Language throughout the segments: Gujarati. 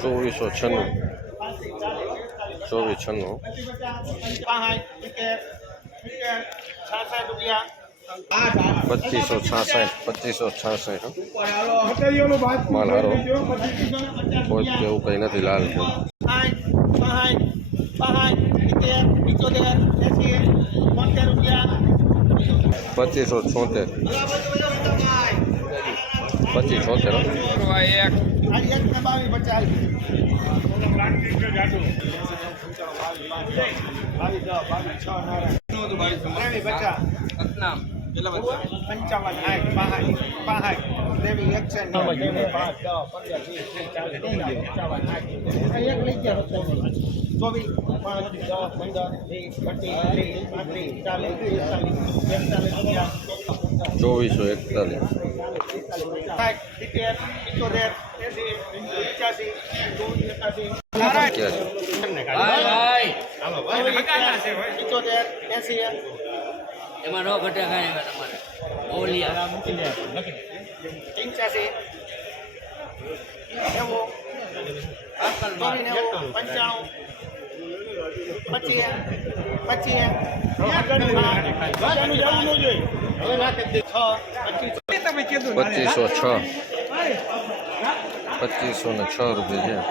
ચોવીસો છન્નું. ચોવીસ છન્નું. પચીસો છાસઠ પચીસો છાસઠ માલ હારો કોઈ એવું કંઈ નથી, લાલ પચીસો છોતેર. પચીસ છોતેર. પંચાવન આઠ પાંચ પાંચ દેવી એકસો ચોવીસ પાંચ દસ પંદર વીસ પચીસ ત્રીસ પાંત્રીસ ચાલીસ એકતાલીસ ચોવીસો એકતાલીસ સાઠ સિત્તેર પિત્તોતેર એસી પંચ્યાસી ચોવીસ એકાસી પિત્તોતેર એસી એમાં નો ઘટે કાંઈ તમારે ઓલી પંચ્યાસી નેવું ચોવીસ નેવું પંચાણું પચીસ પચીસ પચીસો છ. પચીસો ને છ રૂપિયા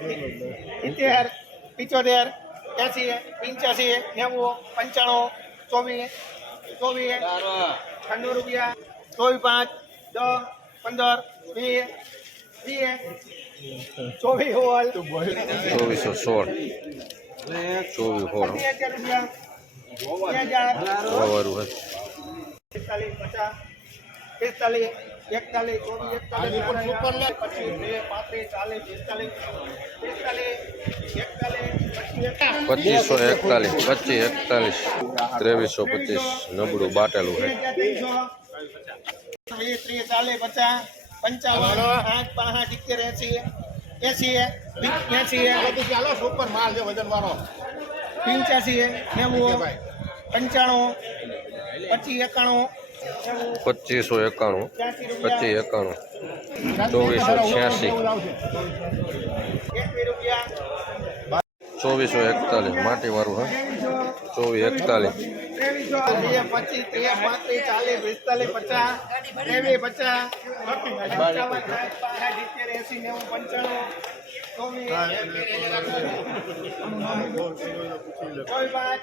છે. સિત્તેર પિત્તોતેર એસી પંચ્યાસી નેવું પંચાણું ચોવીસ ચોવીસ છન્નું રૂપિયા ચોવીસ પાંચ દસ પંદર વીસ વીસ ચોવીસ હોલ. ચોવીસો સોળ. ચોવીસ હોળ બે હજાર પિસ્તાલીસ એકતાલીસ ચોવીસ એકતાલીસ પછી બે પાંત્રીસ ચાલીસ પિસ્તાલીસ પિસ્તાલીસ એકતાલીસ પચીસ એકતાલીસ પચીસ એકતાલીસ ત્રેવીસો પચીસ નબળું બાટેલું છે વીસ ત્રીસ ચાલીસ પચાસ પંચાવન આઠ પાંચ સિત્તેર એસી એસી એસી ચાલો સુપર માલ છે વજન વાળો પંચ્યાસી નેવું પંચાણું પચીસ એકાણું પચીસો એકાણું પચીસ એકાણું ચોવીસો છ્યાસી. ચોવીસો એકતાલીસ માટીવાળું હા? ચોવીસ એકતાલીસ. ત્રેવીસો પચીસ ત્રીસ પાંત્રીસ ચાલીસ પિસ્તાલીસ પચાસ ત્રેવીસ પચાસ પંચાવન સાઠ પાંસઠ સિત્તેર એસી નેવું પંચાણું ચોવીસ ચોવીસ પાંચ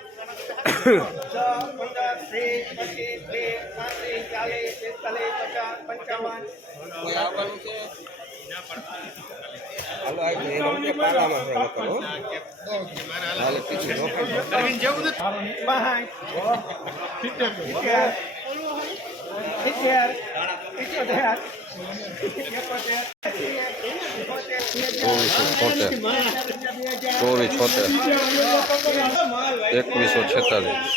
છ પંદર વીસ પચીસ ત્રીસ પાંત્રીસ ચાલીસ પિસ્તાલીસ પચાસ પંચાવન પાંચ સિત્તેર સિત્તેર સિત્તોતેર ચોવીસો એકવીસો છેતાલીસ